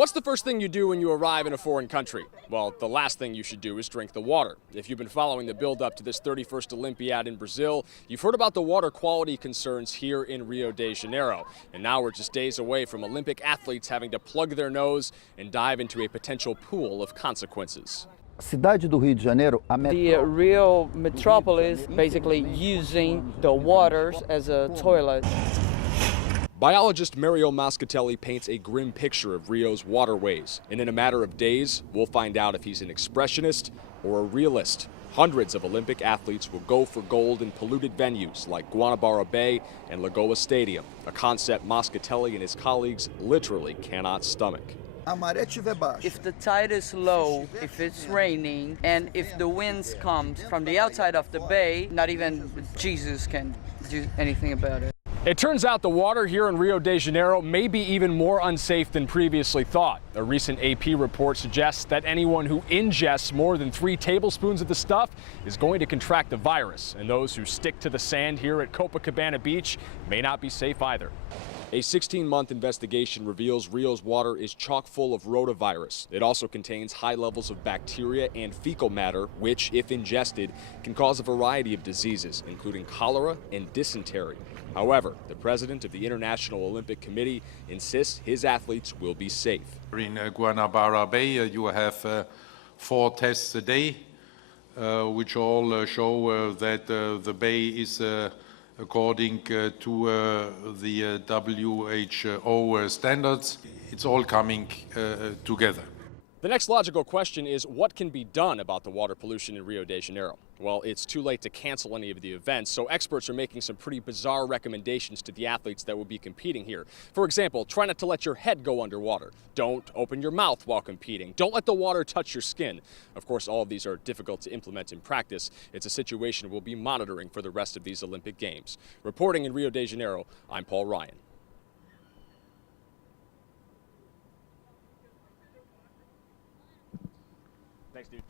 What's the first thing you do when you arrive in a foreign country? Well, the last thing you should do is drink the water. If you've been following the build-up to this 31st Olympiad in Brazil, you've heard about the water quality concerns here in Rio de Janeiro. And now we're just days away from Olympic athletes having to plug their nose and dive into a potential pool of consequences. The Rio metropolis basically using the waters as a toilet. Biologist Mario Moscatelli paints a grim picture of Rio's waterways, and in a matter of days, we'll find out if he's an expressionist or a realist. Hundreds of Olympic athletes will go for gold in polluted venues like Guanabara Bay and Lagoa Stadium, a concept Moscatelli and his colleagues literally cannot stomach. If the tide is low, if it's raining, and if the winds come from the outside of the bay, not even Jesus can do anything about it. It turns out the water here in Rio de Janeiro may be even more unsafe than previously thought. A recent AP report suggests that anyone who ingests more than 3 tablespoons of the stuff is going to contract the virus, and those who stick to the sand here at Copacabana Beach may not be safe either. A 16-month investigation reveals Rio's water is chock full of rotavirus. It also contains high levels of bacteria and fecal matter, which, if ingested, can cause a variety of diseases, including cholera and dysentery. However, the president of the International Olympic Committee insists his athletes will be safe. In Guanabara Bay, you have 4 tests a day, which all show that the bay is according to the WHO standards. It's all coming together. The next logical question is, what can be done about the water pollution in Rio de Janeiro? Well, it's too late to cancel any of the events, so experts are making some pretty bizarre recommendations to the athletes that will be competing here. For example, try not to let your head go underwater. Don't open your mouth while competing. Don't let the water touch your skin. Of course, all of these are difficult to implement in practice. It's a situation we'll be monitoring for the rest of these Olympic Games. Reporting in Rio de Janeiro, I'm Paul Ryan. Thanks, dude.